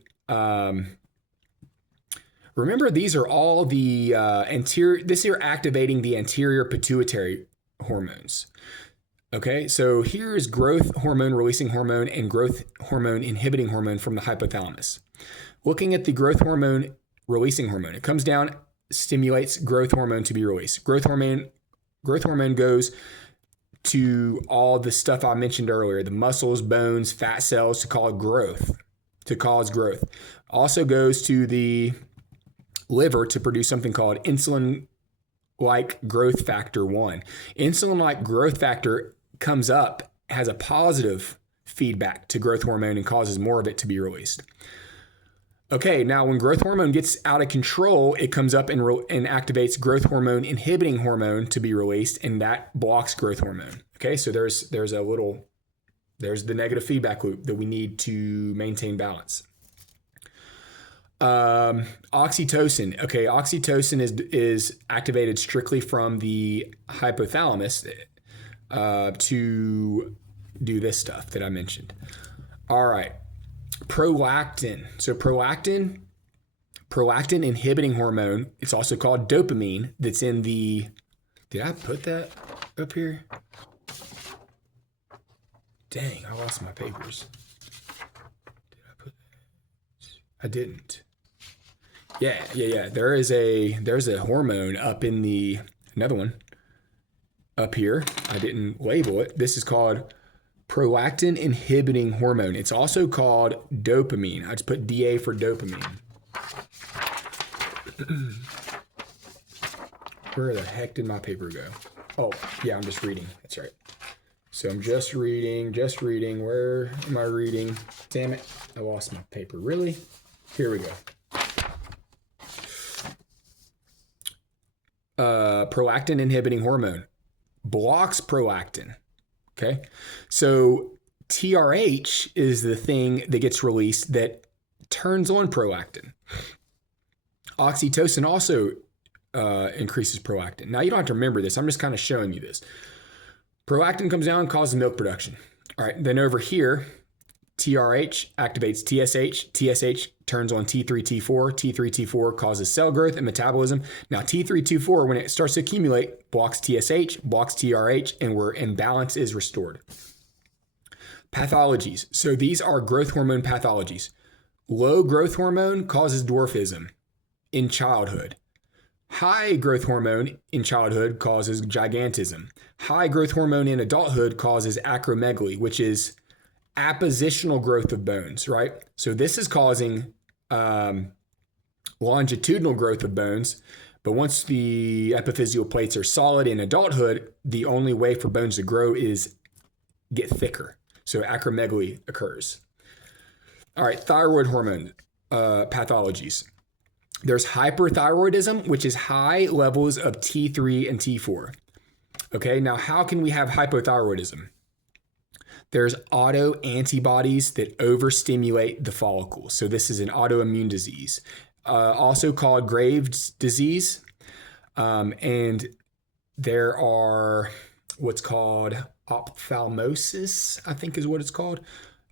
Remember, these are all the anterior. This here activating the anterior pituitary hormones. Okay, so here's growth hormone releasing hormone and growth hormone inhibiting hormone from the hypothalamus. Looking at the growth hormone releasing hormone, it comes down, stimulates growth hormone to be released. Growth hormone goes to all the stuff I mentioned earlier, the muscles, bones, fat cells to cause growth. Also goes to the liver to produce something called insulin-like growth factor 1. Insulin-like growth factor comes up, has a positive feedback to growth hormone and causes more of it to be released. Okay, now when growth hormone gets out of control, it comes up and activates growth hormone inhibiting hormone to be released, and that blocks growth hormone. Okay, so there's the negative feedback loop that we need to maintain balance. Oxytocin. Okay, oxytocin is activated strictly from the hypothalamus to do this stuff that I mentioned. All right. Prolactin. So prolactin inhibiting hormone. It's also called dopamine. That's in the. Did I put that up here? Dang, I lost my papers. Did I put that? I didn't. Yeah. There's a hormone up in another one up here. I didn't label it. This is called prolactin inhibiting hormone. It's also called dopamine. I just put DA for dopamine. Where the heck did my paper go? Oh, yeah, I'm just reading. That's right. So I'm just reading. Where am I reading? Damn it. I lost my paper. Really? Here we go. Prolactin inhibiting hormone blocks prolactin. Okay. So TRH is the thing that gets released that turns on prolactin. Oxytocin also increases prolactin. Now, you don't have to remember this. I'm just kind of showing you this. Prolactin comes down, causes milk production. All right. Then over here, TRH activates TSH. TSH turns on T3, T4. T3, T4 causes cell growth and metabolism. Now, T3, T4, when it starts to accumulate, blocks TSH, blocks TRH, and balance is restored. Pathologies. So these are growth hormone pathologies. Low growth hormone causes dwarfism in childhood. High growth hormone in childhood causes gigantism. High growth hormone in adulthood causes acromegaly, which is appositional growth of bones, right? So this is causing longitudinal growth of bones, but once the epiphyseal plates are solid in adulthood, the only way for bones to grow is get thicker. So acromegaly occurs. All right, thyroid hormone pathologies. There's hyperthyroidism, which is high levels of T3 and T4. Okay, now how can we have hypothyroidism? There's autoantibodies that overstimulate the follicles. So this is an autoimmune disease, also called Graves' disease. And there are what's called ophthalmosis, I think is what it's called,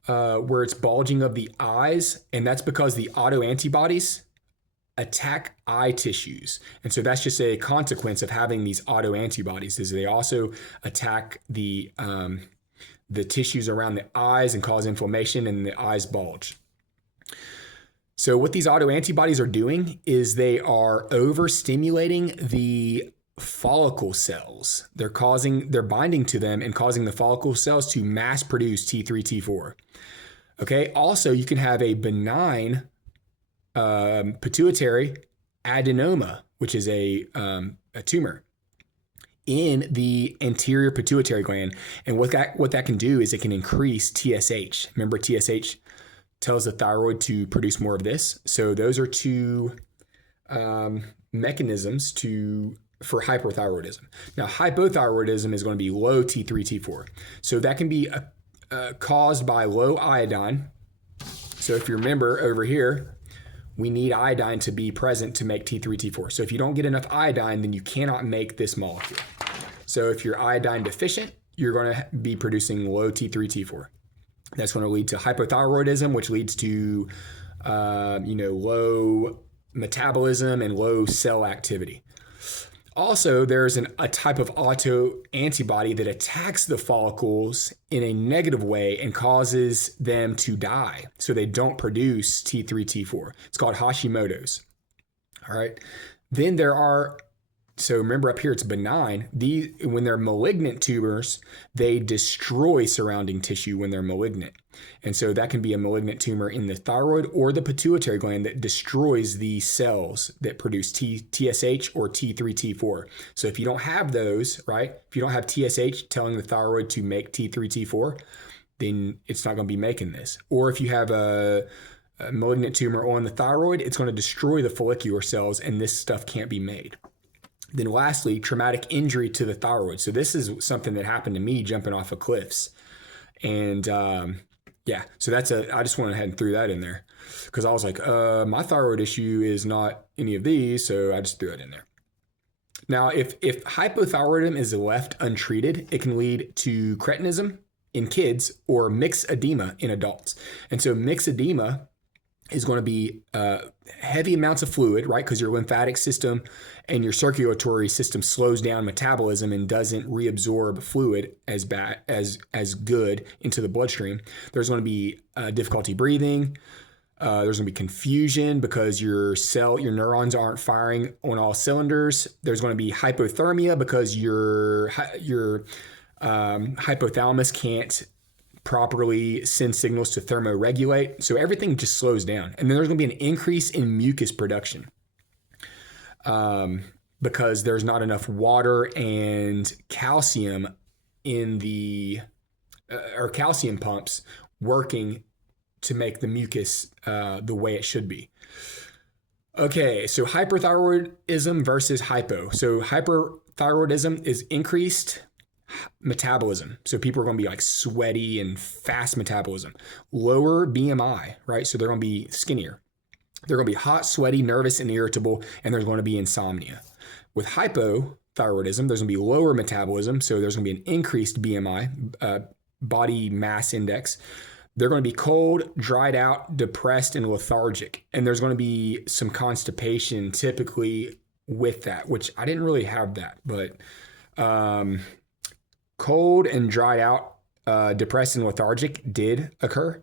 where it's bulging of the eyes. And that's because the autoantibodies attack eye tissues. And so that's just a consequence of having these autoantibodies, is they also attack the tissues around the eyes and cause inflammation, and the eyes bulge. So what these autoantibodies are doing is they are overstimulating the follicle cells. They're binding to them and causing the follicle cells to mass produce T3, T4. Okay. Also, you can have a benign pituitary adenoma, which is a tumor in the anterior pituitary gland. And what that can do is it can increase TSH. Remember, TSH tells the thyroid to produce more of this. So those are two mechanisms for hyperthyroidism. Now, hypothyroidism is going to be low T3, T4. So that can be caused by low iodine. So if you remember over here, we need iodine to be present to make T3, T4. So if you don't get enough iodine, then you cannot make this molecule. So if you're iodine deficient, you're going to be producing low T3, T4. That's going to lead to hypothyroidism, which leads to low metabolism and low cell activity. Also, there's a type of autoantibody that attacks the follicles in a negative way and causes them to die. So they don't produce T3, T4. It's called Hashimoto's. All right. Then there are, so remember up here, it's benign. When they're malignant tumors, they destroy surrounding tissue when they're malignant. And so that can be a malignant tumor in the thyroid or the pituitary gland that destroys the cells that produce TSH or T3, T4. So if you don't have those, right, if you don't have TSH telling the thyroid to make T3, T4, then it's not going to be making this. Or if you have a malignant tumor on the thyroid, it's going to destroy the follicular cells and this stuff can't be made. Then lastly, traumatic injury to the thyroid. So this is something that happened to me jumping off of cliffs. And so I just went ahead and threw that in there because I was like, my thyroid issue is not any of these. So I just threw it in there. Now, if hypothyroidism is left untreated, it can lead to cretinism in kids or mixed edema in adults. And so mixed edema is going to be heavy amounts of fluid, right? Because your lymphatic system and your circulatory system slows down metabolism and doesn't reabsorb fluid as good into the bloodstream. There's going to be difficulty breathing. There's going to be confusion because your neurons aren't firing on all cylinders. There's going to be hypothermia because your hypothalamus can't properly send signals to thermoregulate. So everything just slows down. And then there's going to be an increase in mucus production because there's not enough water and calcium in or calcium pumps working to make the mucus the way it should be. Okay, so hyperthyroidism versus hypo. So hyperthyroidism is increased metabolism. So people are going to be like sweaty and fast metabolism. Lower BMI, right? So they're going to be skinnier. They're going to be hot, sweaty, nervous, and irritable, and there's going to be insomnia. With hypothyroidism, there's going to be lower metabolism. So there's going to be an increased BMI, body mass index. They're going to be cold, dried out, depressed, and lethargic. And there's going to be some constipation typically with that, which I didn't really have that, but cold and dried out, depressed and lethargic did occur.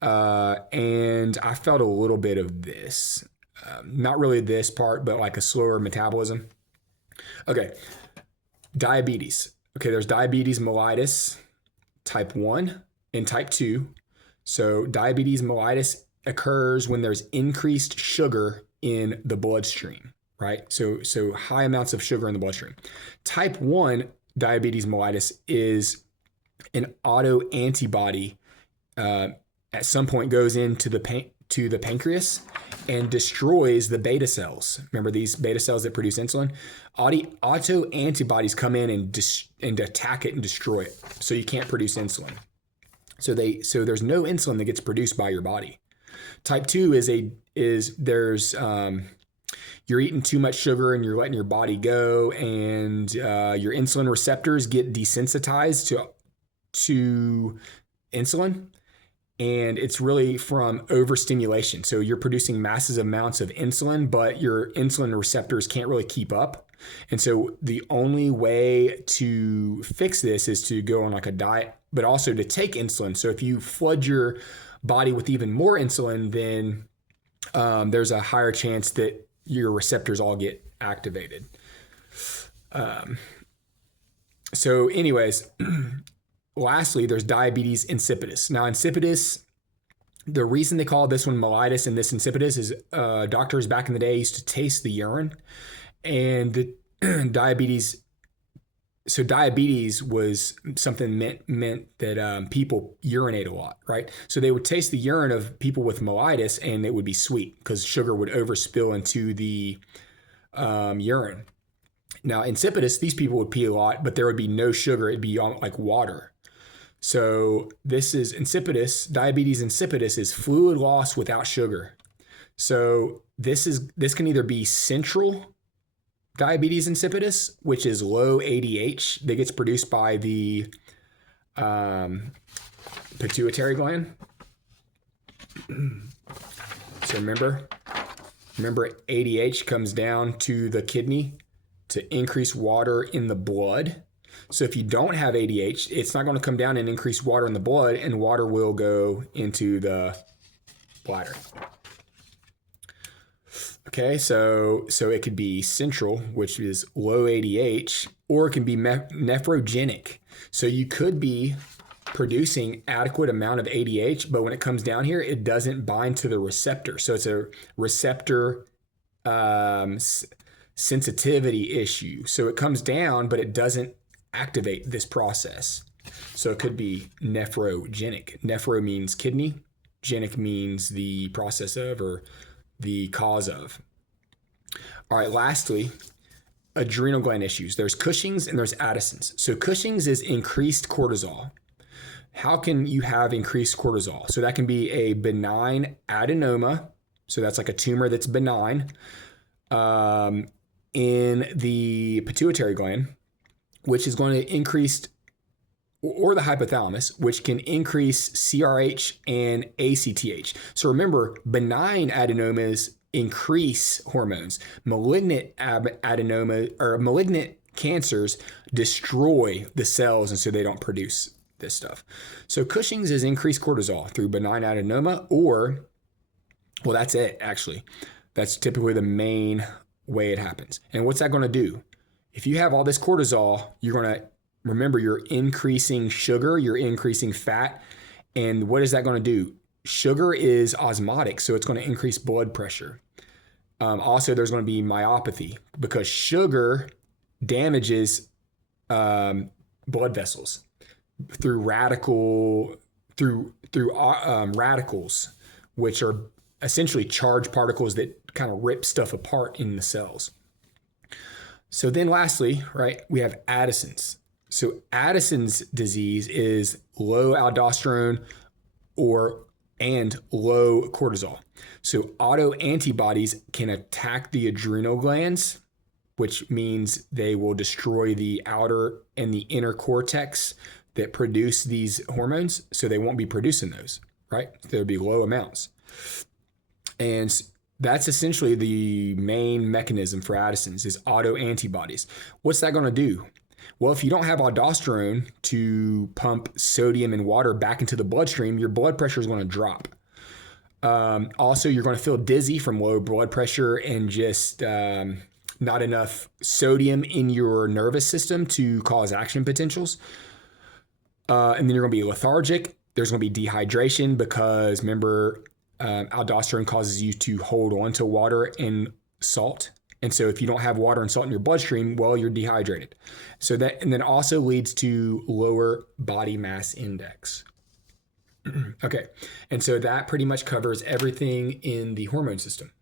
And I felt a little bit of this. Not really this part, but like a slower metabolism. Okay. Diabetes. Okay, there's diabetes mellitus type 1 and type 2. So diabetes mellitus occurs when there's increased sugar in the bloodstream, right? So high amounts of sugar in the bloodstream. Type 1 diabetes mellitus is an autoantibody at some point goes into the pancreas and destroys the beta cells. Remember these beta cells that produce insulin? Autoantibodies come in and attack it and destroy it. So you can't produce insulin. So there's no insulin that gets produced by your body. Type 2 you're eating too much sugar and you're letting your body go, and your insulin receptors get desensitized to insulin, and it's really from overstimulation. So you're producing massive amounts of insulin, but your insulin receptors can't really keep up. And so the only way to fix this is to go on like a diet, but also to take insulin. So if you flood your body with even more insulin, then there's a higher chance that your receptors all get activated. So anyways, lastly, there's diabetes insipidus. Now insipidus, the reason they call this one mellitus and this insipidus is doctors back in the day used to taste the urine, and the diabetes. So diabetes was something meant that people urinate a lot, right? So they would taste the urine of people with mellitus and it would be sweet because sugar would overspill into the urine. Now insipidus, these people would pee a lot, but there would be no sugar. It'd be like water. So this is insipidus. Diabetes insipidus is fluid loss without sugar. So this can either be central diabetes insipidus, which is low ADH that gets produced by the pituitary gland. So remember ADH comes down to the kidney to increase water in the blood. So if you don't have ADH, it's not going to come down and increase water in the blood, and water will go into the bladder. Okay, so it could be central, which is low ADH, or it can be nephrogenic. So you could be producing adequate amount of ADH, but when it comes down here, it doesn't bind to the receptor. So it's a receptor sensitivity issue. So it comes down, but it doesn't activate this process. So it could be nephrogenic. Nephro means kidney. Genic means the process of or the cause of. All right, lastly, adrenal gland issues. There's Cushing's and there's Addison's. So Cushing's is increased cortisol. How can you have increased cortisol? So that can be a benign adenoma. So that's like a tumor that's benign in the pituitary gland, which is going to increase, or the hypothalamus, which can increase CRH and ACTH. So remember, benign adenomas increase hormones. Malignant adenoma or malignant cancers destroy the cells, and so they don't produce this stuff. So Cushing's is increased cortisol through benign adenoma, or, well, that's it, actually. That's typically the main way it happens. And what's that going to do? If you have all this cortisol, you're going to, remember, you're increasing sugar, you're increasing fat. And what is that going to do? Sugar is osmotic, so it's going to increase blood pressure. Also, there's going to be myopathy because sugar damages blood vessels through radicals, which are essentially charged particles that kind of rip stuff apart in the cells. So then lastly, right, we have Addison's. So Addison's disease is low aldosterone and low cortisol. So autoantibodies can attack the adrenal glands, which means they will destroy the outer and the inner cortex that produce these hormones. So they won't be producing those, right? There'll be low amounts. And that's essentially the main mechanism for Addison's is autoantibodies. What's that going to do? Well, if you don't have aldosterone to pump sodium and water back into the bloodstream, your blood pressure is going to drop. Also, you're going to feel dizzy from low blood pressure and just not enough sodium in your nervous system to cause action potentials. And then you're going to be lethargic. There's going to be dehydration because, remember, aldosterone causes you to hold on to water and salt. And so if you don't have water and salt in your bloodstream, well, you're dehydrated. So that, and then also leads to lower body mass index. Okay. And so that pretty much covers everything in the hormone system.